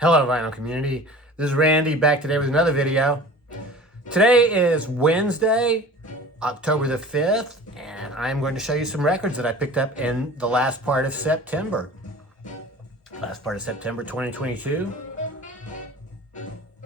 Hello, vinyl community. This is Randy back today with another video. Today is Wednesday, October the 5th, and I'm going to show you some records that I picked up in the last part of September. Last part of September 2022.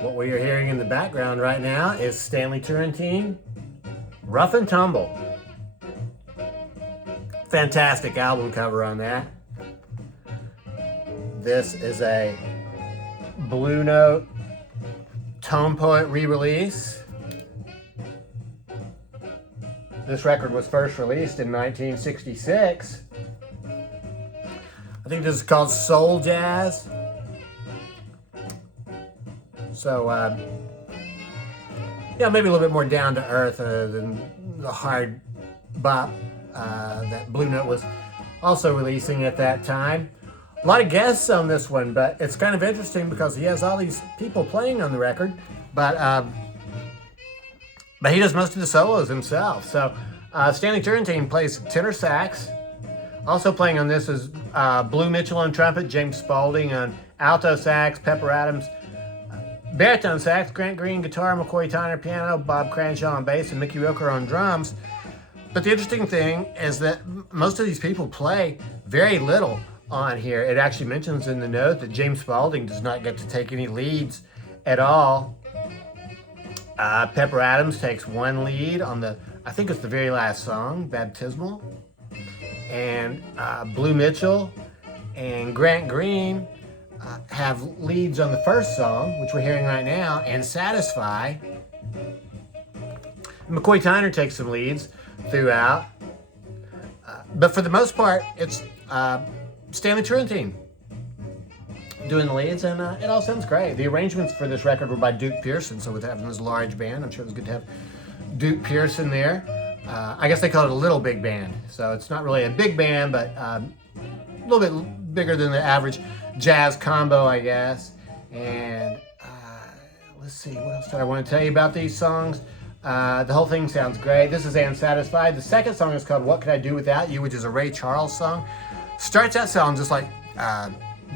What we are hearing in the background right now is Stanley Turrentine, Rough and Tumble. Fantastic album cover on that. This is a Blue Note Tone Poet re-release. This record was first released in 1966. I think this is called Soul Jazz. So, yeah, maybe a little bit more down to earth than the hard bop that Blue Note was also releasing at that time. A lot of guests on this one, but it's kind of interesting because he has all these people playing on the record, but he does most of the solos himself. So Stanley Turrentine plays tenor sax. Also playing on this is Blue Mitchell on trumpet, James Spaulding on alto sax, Pepper Adams baritone sax, Grant Green guitar, McCoy Tyner piano, Bob Cranshaw on bass, and Mickey Roker on drums. But the interesting thing is that most of these people play very little on here. It actually mentions in the note that James Spaulding does not get to take any leads at all. Pepper Adams takes one lead on I think it's the very last song, Baptismal. And Blue Mitchell and Grant Green have leads on the first song, which we're hearing right now, and Satisfy. McCoy Tyner takes some leads throughout. But for the most part, it's Stanley Turrentine doing the leads, and it all sounds great. The arrangements for this record were by Duke Pearson, so with having this large band, I'm sure it was good to have Duke Pearson there. I guess they call it a little big band, so it's not really a big band, but a little bit bigger than the average jazz combo, I guess. And let's see, what else did I want to tell you about these songs? The whole thing sounds great. This is Unsatisfied. The second song is called What Could I Do Without You, which is a Ray Charles song. Starts out sounding just like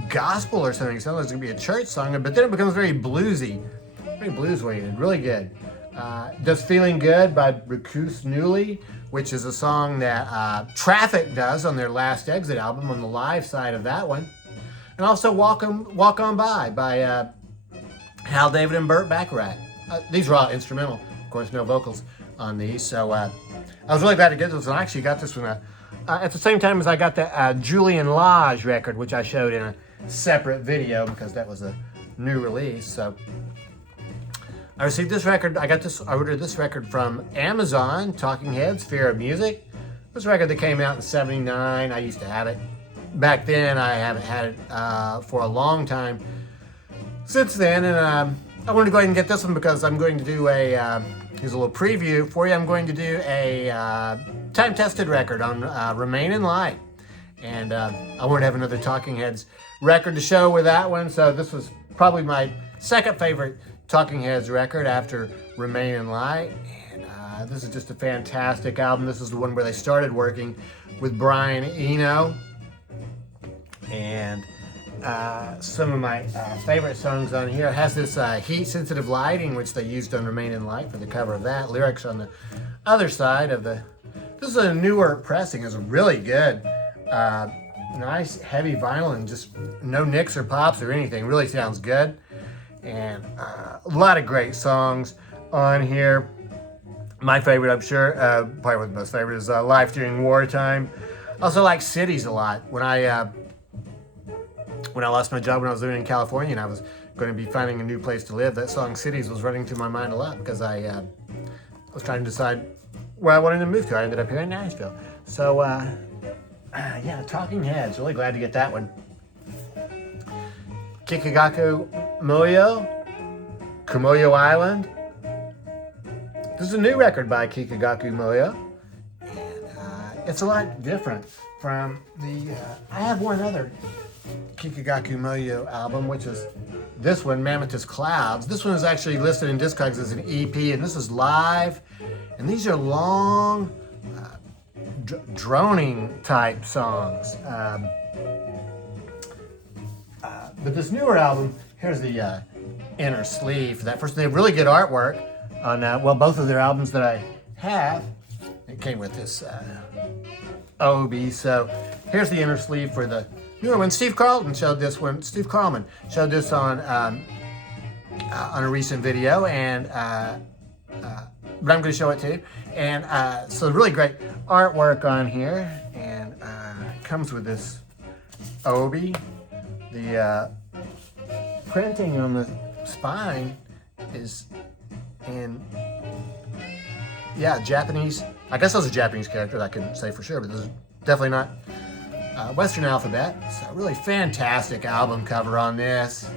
gospel or something. It sounds like it's going to be a church song, but then it becomes very bluesy, very blues-weighted, really good. Does Feeling Good by Recuse Newley, which is a song that Traffic does on their Last Exit album on the live side of that one. And also Walk On by Hal David and Burt Bacharach. These are all instrumental, of course, no vocals on these. So I was really glad to get this one. I actually got this one at the same time as I got the Julian Lage record, which I showed in a separate video because that was a new release. So I received this record. I ordered this record from Amazon, Talking Heads, Fear of Music. This record that came out in '79. I used to have it back then. I haven't had it for a long time since then, and I wanted to go ahead and get this one because I'm going to do here's a little preview for you. I'm going to do a time-tested record on Remain in Light. And I wanted to have another Talking Heads record to show with that one. So this was probably my second favorite Talking Heads record after Remain in Light. And this is just a fantastic album. This is the one where they started working with Brian Eno. And some of my favorite songs on here. It has this heat-sensitive lighting, which they used on Remain in Light for the cover of that. Lyrics on the other side of the... This is a newer pressing. It's really good. Nice, heavy vinyl and just no nicks or pops or anything. Really sounds good. And a lot of great songs on here. My favorite, I'm sure, probably one of the most favorite, is Life During Wartime. I also like Cities a lot. When I lost my job when I was living in California and I was going to be finding a new place to live, that song Cities was running through my mind a lot because I was trying to decide where I wanted to move to. I ended up here in Nashville. So, yeah, Talking Heads. Really glad to get that one. Kikagaku Moyo, Kumoyo Island. This is a new record by Kikagaku Moyo. And it's a lot different from the... I have one other Kikagaku Moyo album, which is this one, Mammoth's Clouds. This one is actually listed in Discogs as an EP, and this is live. And these are long, droning type songs. But this newer album, here's the inner sleeve for that first. They have really good artwork on well, both of their albums that I have. It came with this OB. So here's the inner sleeve for the newer one. Steve Carlman showed this on a recent video, and but I'm going to show it too. And so really great artwork on here, and it comes with this obi. The printing on the spine is in, yeah, Japanese. I guess those are Japanese characters. I couldn't say for sure, but this is definitely not Western alphabet. So really fantastic album cover on this.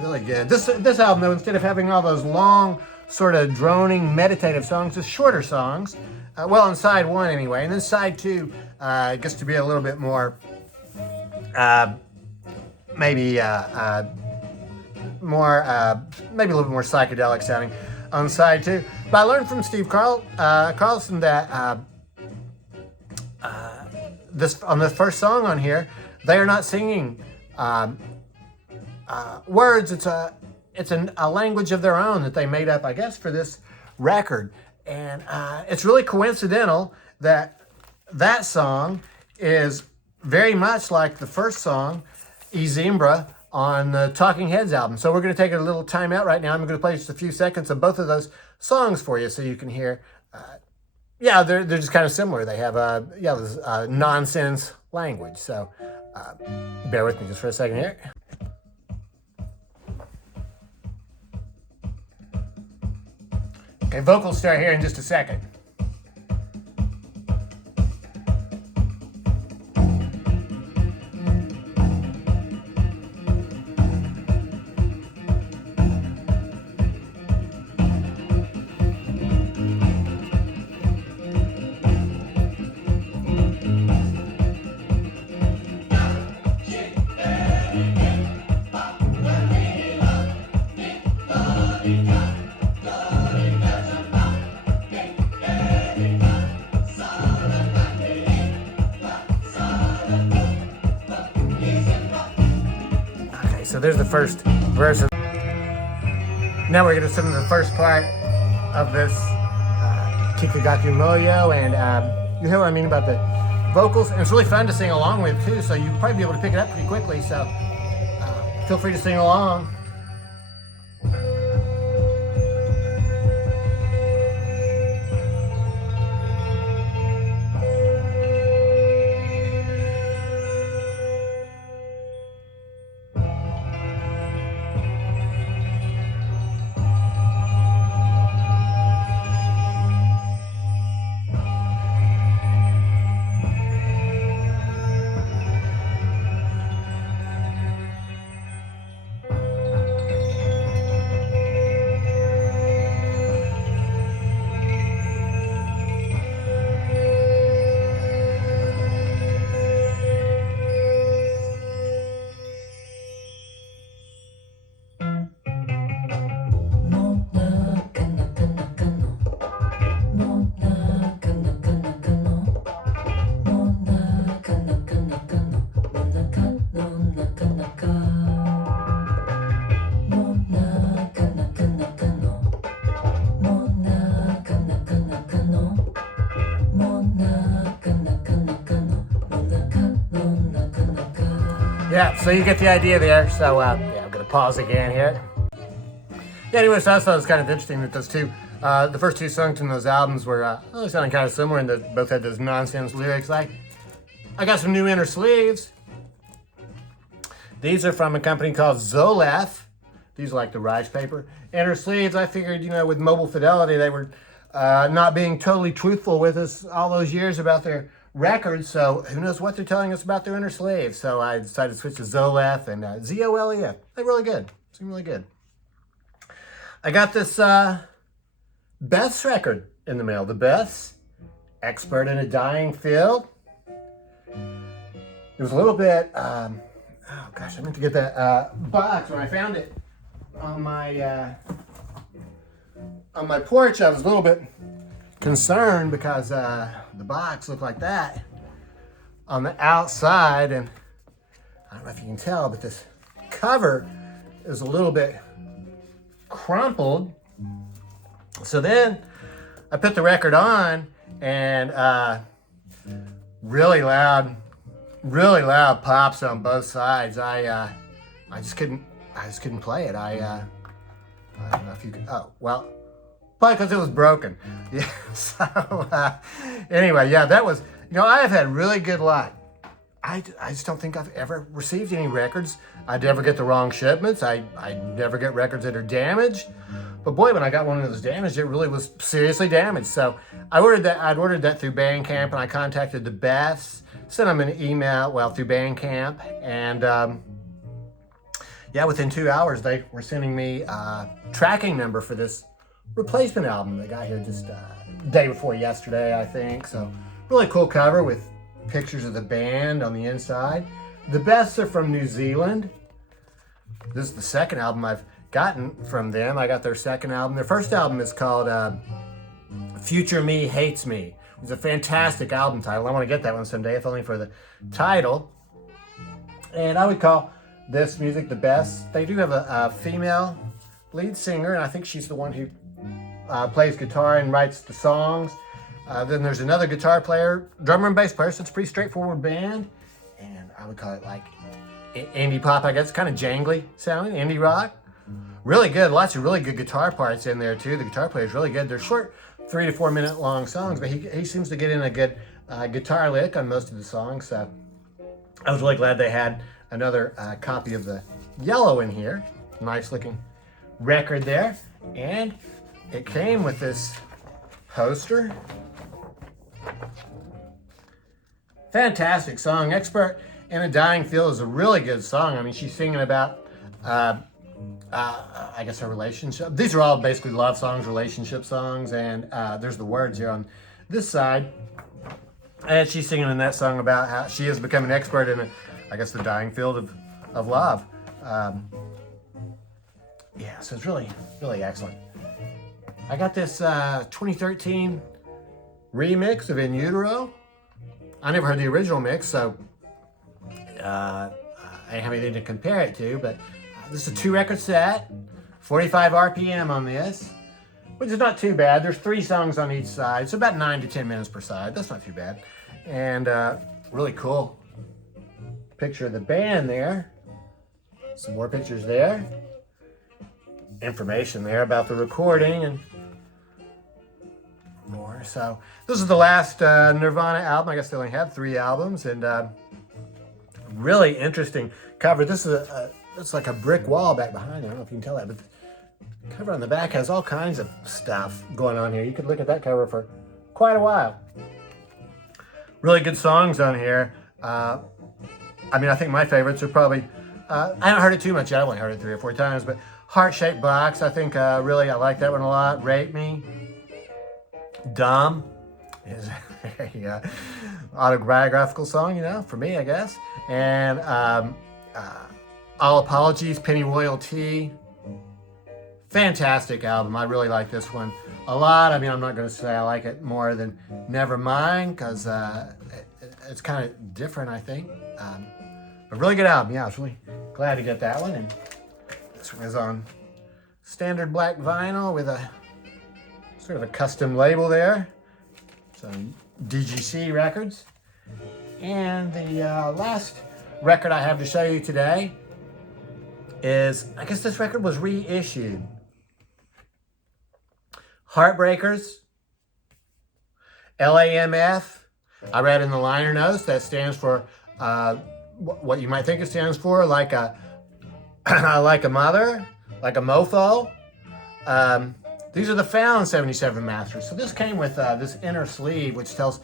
Really good. This album, though, instead of having all those long, sort of droning, meditative songs, it's shorter songs. Well, on side one anyway, and then side two gets to be a little bit more, maybe a little bit more psychedelic sounding on side two. But I learned from Steve Carlson that this on the first song on here, they are not singing words. It's a language of their own that they made up, I guess, for this record. And it's really coincidental that that song is very much like the first song, Izimbra, on the Talking Heads album. So we're going to take a little time out right now. I'm going to play just a few seconds of both of those songs for you so you can hear. Yeah, they're just kind of similar. They have this nonsense language. So bear with me just for a second here. Okay, vocals start here in just a second. So there's the first verse. Now we're going to sing the first part of this Kikagaku Moyo, and you hear what I mean about the vocals. And it's really fun to sing along with too, so you'll probably be able to pick it up pretty quickly. So feel free to sing along. Yeah, so you get the idea there. So yeah, I'm gonna pause again here. Yeah, anyway, so I thought it was kind of interesting that those two, the first two songs in those albums were sounding kind of similar, and they both had those nonsense lyrics. I got some new inner sleeves. These are from a company called L.A.M.F. These are like the rice paper inner sleeves. I figured, with Mobile Fidelity, they were not being totally truthful with us all those years about their records, so who knows what they're telling us about their inner sleeves. So I decided to switch to L.A.M.F. and Z-O-L-E-F. They're really good. Seem really good. I got this Beths record in the mail. The Beths, Expert in a Dying Field. It was a little bit, oh gosh, I meant to get that box when I found it on my porch. I was a little bit concerned because the box looked like that. on the outside, and I don't know if you can tell, but this cover is a little bit crumpled. So then I put the record on, and really loud pops on both sides. I just couldn't play it. I don't know if you could. Oh well, probably because it was broken. Yeah. So anyway, yeah, that was. I have had really good luck. I just don't think I've ever received any records. I never get the wrong shipments. I never get records that are damaged. But boy, when I got one of those damaged, it really was seriously damaged. So I'd ordered that through Bandcamp, and I contacted the Beths, sent them an email, through Bandcamp, and yeah, within 2 hours, they were sending me a tracking number for this replacement album. They got here just day before yesterday, I think. So really cool cover with pictures of the band on the inside. The Beths are from New Zealand. This is the second album I've gotten from them. I got their second album. Their first album is called Future Me Hates Me. It's a fantastic album title. I want to get that one someday, if only for the title. And I would call this music the best. They do have a female lead singer, and I think she's the one who plays guitar and writes the songs. Then there's another guitar player, drummer and bass player, so it's a pretty straightforward band. And I would call it like indie pop, I guess, kind of jangly sounding, indie rock. Really good, lots of really good guitar parts in there too. The guitar player is really good. They're short, 3 to 4 minute long songs, but he seems to get in a good guitar lick on most of the songs. So I was really glad they had another copy of the Yellow in here. Nice looking record there. And it came with this poster. Fantastic song. Expert in a Dying Field is a really good song. I mean, she's singing about, I guess, a relationship. These are all basically love songs, relationship songs, and there's the words here on this side. And she's singing in that song about how she has become an expert in, I guess, the dying field of love. Yeah, so it's really, really excellent. I got this 2013 remix of In Utero. I never heard the original mix, so I didn't have anything to compare it to, but this is a 2-record set, 45 RPM on this, which is not too bad. There's 3 songs on each side, so about 9 to 10 minutes per side. That's not too bad. And really cool picture of the band there. Some more pictures there. Information there about the recording and more. So this is the last Nirvana album. I guess they only have 3 albums, and really interesting cover. This is it's like a brick wall back behind there. I don't know if you can tell that, but the cover on the back has all kinds of stuff going on here. You could look at that cover for quite a while. Really good songs on here. I mean, I think my favorites are probably, I haven't heard it too much yet. I've only heard it 3 or 4 times, but Heart-Shaped Box, I think really, I like that one a lot. Rape Me. Dumb is a autobiographical song, for me, I guess. And All Apologies, Penny Royalty. Fantastic album. I really like this one a lot. I mean, I'm not going to say I like it more than Nevermind, because it's kind of different, I think. But really good album. Yeah, I was really glad to get that one. And this one is on standard black vinyl with a sort of a custom label there. Some DGC records. And the last record I have to show you today is, I guess this record was reissued. Heartbreakers, L.A.M.F. I read in the liner notes that stands for what you might think it stands for, like a like a mother, like a mofo. These are the Found 77 masters. So this came with this inner sleeve, which tells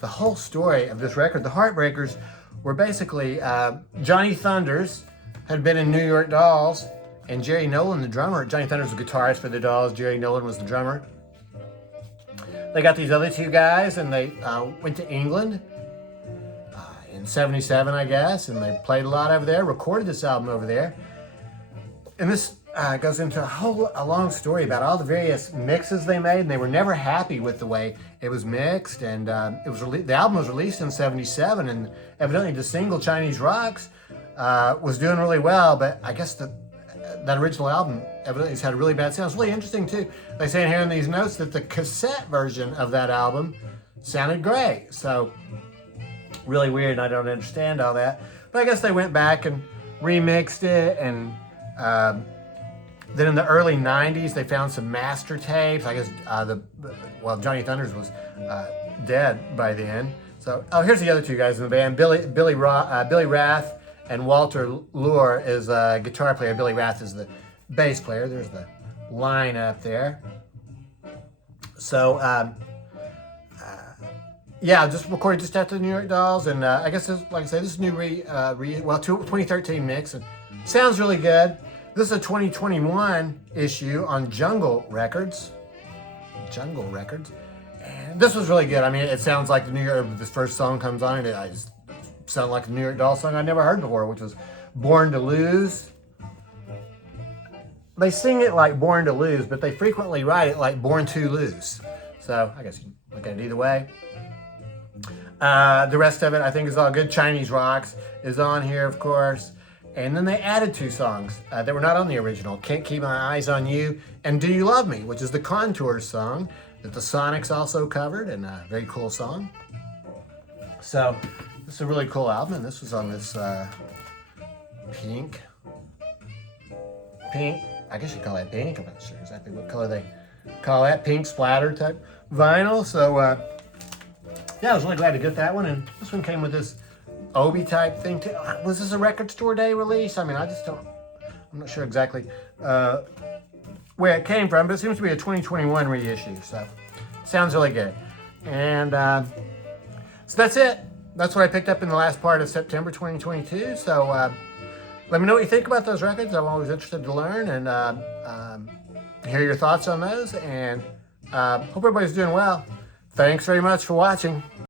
the whole story of this record. The Heartbreakers were basically Johnny Thunders had been in New York Dolls, and Jerry Nolan, the drummer. Johnny Thunders was the guitarist for the Dolls. Jerry Nolan was the drummer. They got these other 2 guys, and they went to England in 77, I guess, and they played a lot over there, recorded this album over there. And this goes into a long story about all the various mixes they made, and they were never happy with the way it was mixed. And the album was released in '77, and evidently the single Chinese Rocks was doing really well. But I guess that original album evidently has had a really bad sound. It's really interesting too. They say in here in these notes that the cassette version of that album sounded great. So really weird, and I don't understand all that. But I guess they went back and remixed it, and then in the early '90s, they found some master tapes. I guess Johnny Thunders was dead by then. So, here's the other two guys in the band. Billy Rath and Walter Lure is a guitar player. Billy Rath is the bass player. There's the line up there. So, yeah, just recorded just after the New York Dolls, and I guess like I say, this is new 2013 mix, and sounds really good. This is a 2021 issue on Jungle Records. And this was really good. I mean, it sounds like this first song comes on, and it just sounded like a New York Dolls song I'd never heard before, which was Born to Lose. They sing it like Born to Lose, but they frequently write it like Born to Lose. So I guess you can look at it either way. The rest of it, I think, is all good. Chinese Rocks is on here, of course. And then they added two songs that were not on the original. Can't Keep My Eyes on You and Do You Love Me, which is the Contours song that the Sonics also covered, and a very cool song. So this is a really cool album, and this was on this pink, I guess you call that pink. I'm not sure exactly what color they call that, pink splatter type vinyl. So yeah, I was really glad to get that one, and this one came with this Obi type thing too. Was this a record store day release? I mean, I'm not sure exactly where it came from, but it seems to be a 2021 reissue, so sounds really good. And so that's it. That's what I picked up in the last part of September 2022. So let me know what you think about those records. I'm always interested to learn and hear your thoughts on those, and hope everybody's doing well. Thanks very much for watching.